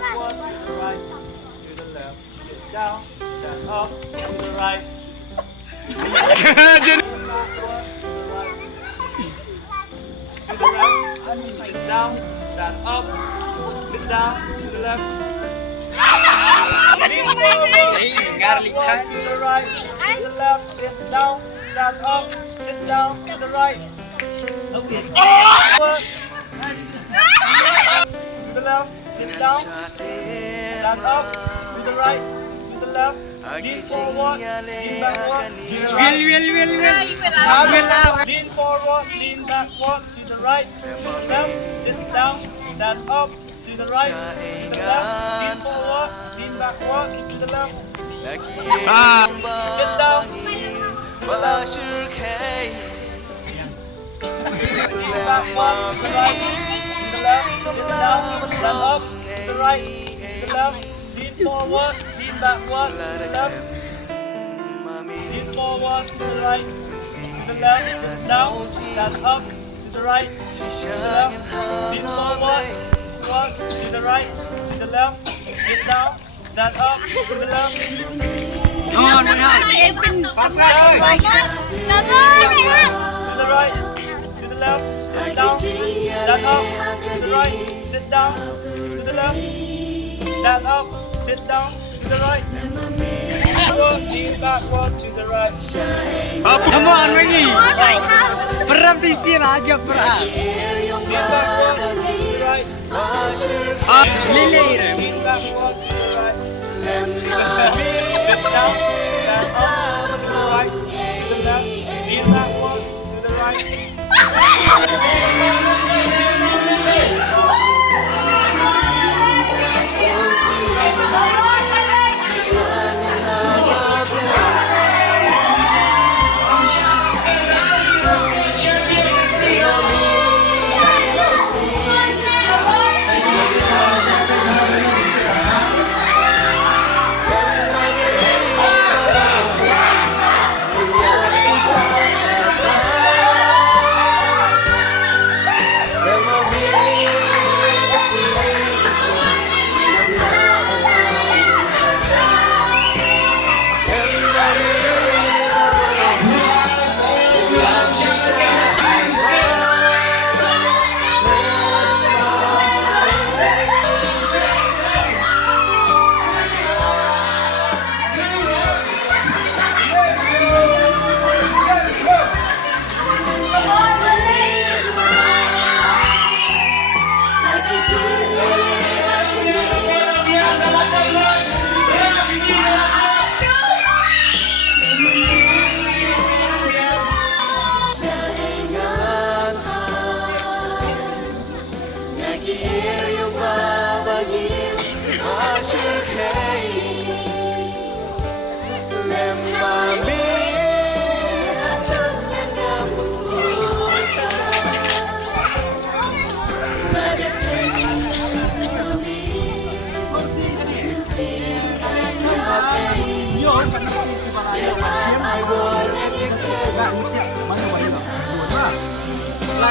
backward to the right, to the left. Sit down, stand up, to the right. Backward to the right, to the left. Sit down, stand up, sit down, to the left. Lean forward, backward to the right, to the left. Sit down, stand up, sit down, to the right. Forward. To the left, sit down, stand up, to the right, to the left, lean forward, lean backward, to the right. Lean forward, lean backward, to the right, to the left, sit down, stand up, to the right, to the left, lean forward, lean backward, to the left. Sit down, to the left. Lean backward, to the right. Left, sit down, stand up, to the right, to the left, lean forward, lean backward, to the left, lean forward, to the right, to the left, sit down, stand up, to the right, to the left, lean forward, to the right, to the left, sit down, stand up, to the left. Come on, to the right, to the left, sit down, stand up, to the right, sit down, to the left, stand up, sit down, to the right, backward, lean backward, to the right. Come on, Maggie. Berat sisi aja berat. Lean backward, to the right. Lilir. Lean backward, to the right. Sit down, stand up, to the right, to the left, lean backward, to the right.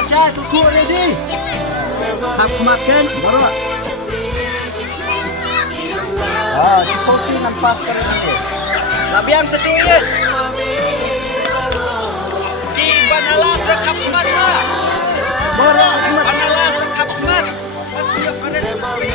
Shah, Shkor ready. Hap makan, baru. Di posisi nampak keren ni. Nabiam sedikit. Di banalas rekap mat lah. Baru banalas rekap mat. Masuk ke kanan sekali.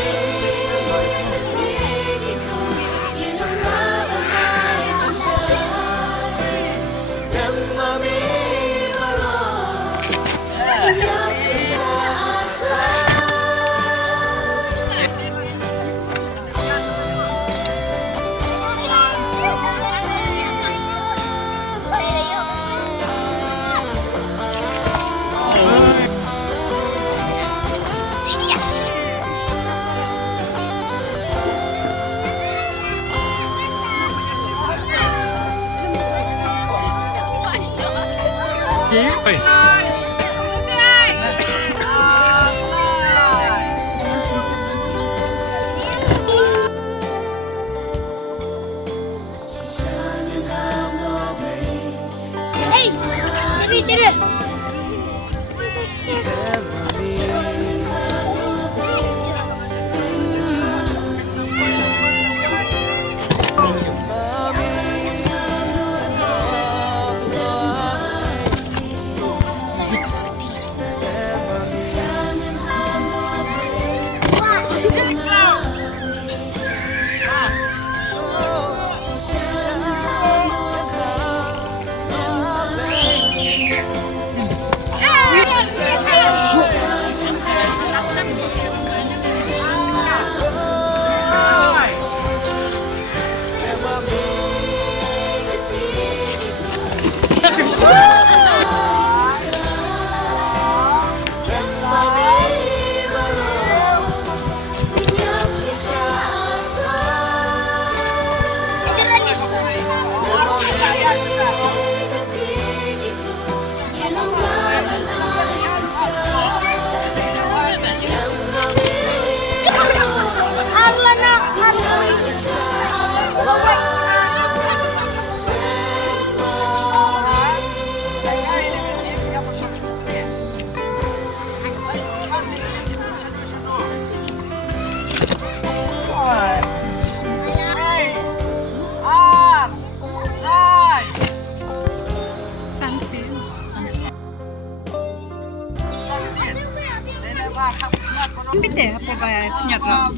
Bite apa ba nyarra.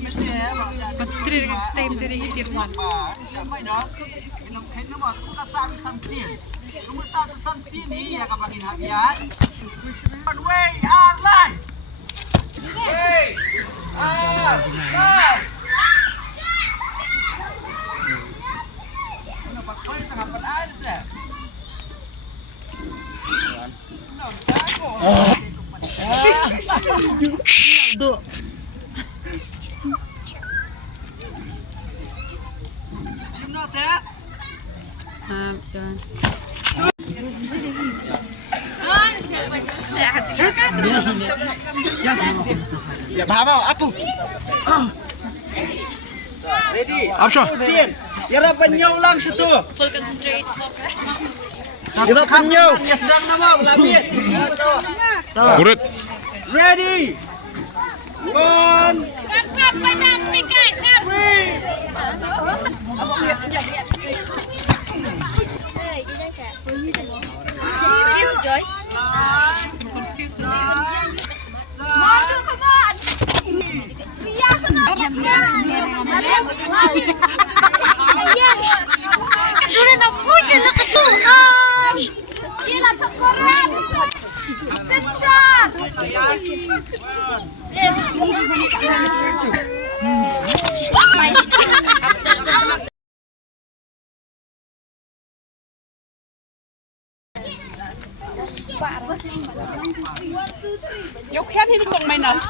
Konsentrere time dari itir. Ya bahawa apu. Ready. Option. Sin. Yara penyo lang situ. Full concentrate, focus. Yara penyo. Ya sedang nama labit. Urut. Ready. 1, Yok yan hindi kong minus.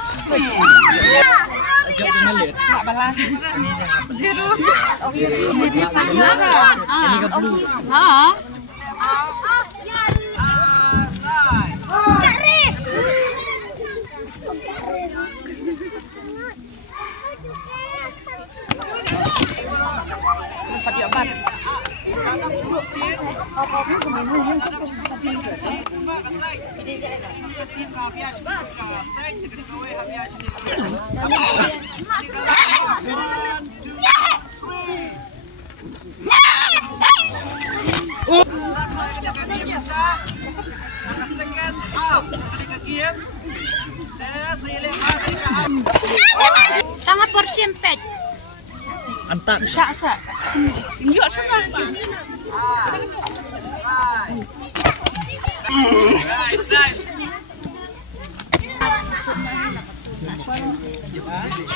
Bala. Zero. Tanga portion pet. Antap. Shah. Yo sana. Nice.